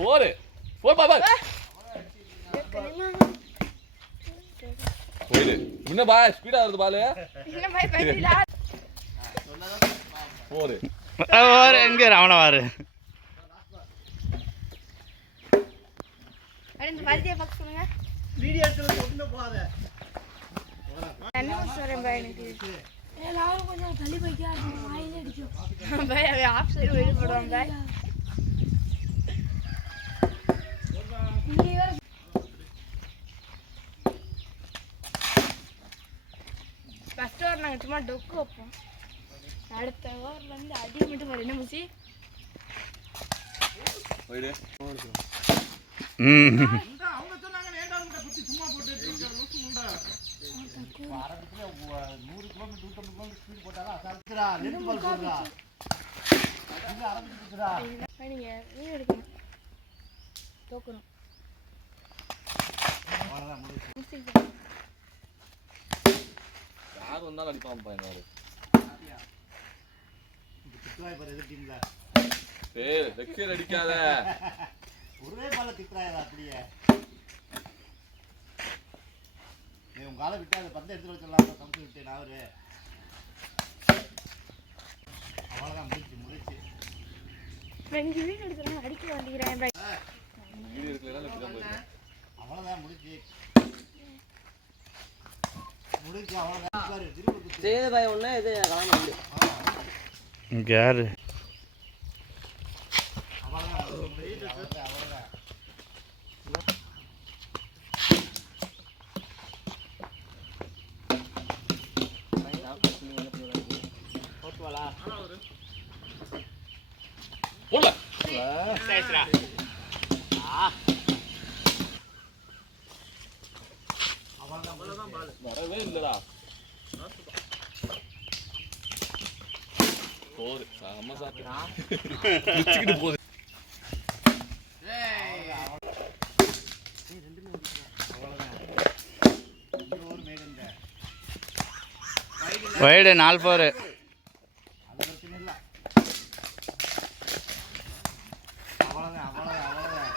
Bore போர் பாய் பாய் போயிடு. முன்ன பாய் speedo வருது பாலு. என்ன போரு வாரு எங்க அவனை வாரு வீடியோ எடுத்து போகாத என்ன எனக்கு எல்லாரும் கொஞ்சம் தள்ளி போய்க்கா வாயில அடிக்கும் ஆஃப் சைடு வெளியே போடுவான் ஓவர் நாங்கள் சும்மா டொக்கு வைப்போம். அடுத்த ஓவரில் வந்து அடி மட்டும் வரும் என்ன முசி ம் யார் வந்தாலும் அடிப்பான் பையன் ஏய் லெக்சர் அடிக்காத ஒரே பால திட்டுறாயடா அப்படியே நீ உங்க ஆளை விட்டு அந்த பந்தை எடுத்துட்டு வச்சிடலாம் சமைச்சு விட்டேன் அவரு அவ்வளோதான் முடிச்சு முடிச்சு ரெண்டு வீடு எடுக்கிறேன் அடிக்க வந்துக்கிறேன் பாய் வீடியோ எடுக்கலாம் லெக்சர் தான் போயிருக்கேன் அவ்வளோதான் முடிச்சு முடிச்சு அவ்வளோதான் பாரு திரும்ப குத்து செய்த பய ஒன்று இது கிளம்ப யாரு? அவ்வளோதான் அவ்வளோதான் அவ்வளோதான் போடல வரவே இல்லடா. போது சாம சாப்பிட்டு முடிச்சுக்கிட்டு போகுது வைடு நாலு போரு அது பிரச்சனை இல்லை அவ்வளோதான் அவ்வளோதான் அவ்வளோதான்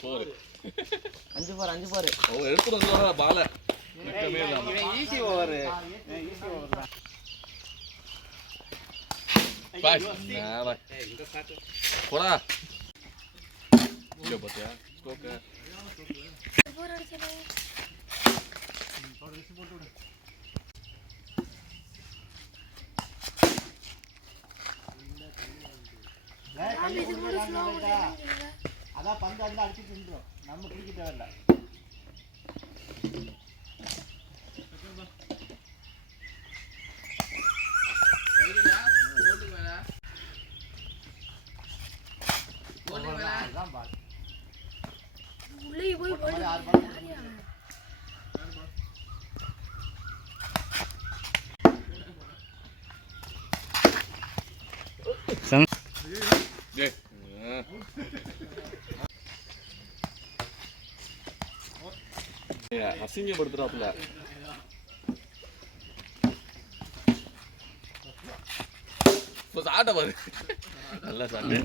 போரு அஞ்சு போர் அஞ்சு போர் அவன் எடுத்துட்டு வந்து பால நிக்கவே இல்லாம ஈஸி ஓவர் பாய் நான் பாய் போடா இங்க பாத்தியா ஸ்கோக்க அதான் பந்து வந்து அடிச்சு தின்றும். நம்ம பிடிக்க வரல. அசிங்கப்படுத்துறாப்புல. இப்போ சாட்ட பாரு. நல்லா சாட்டு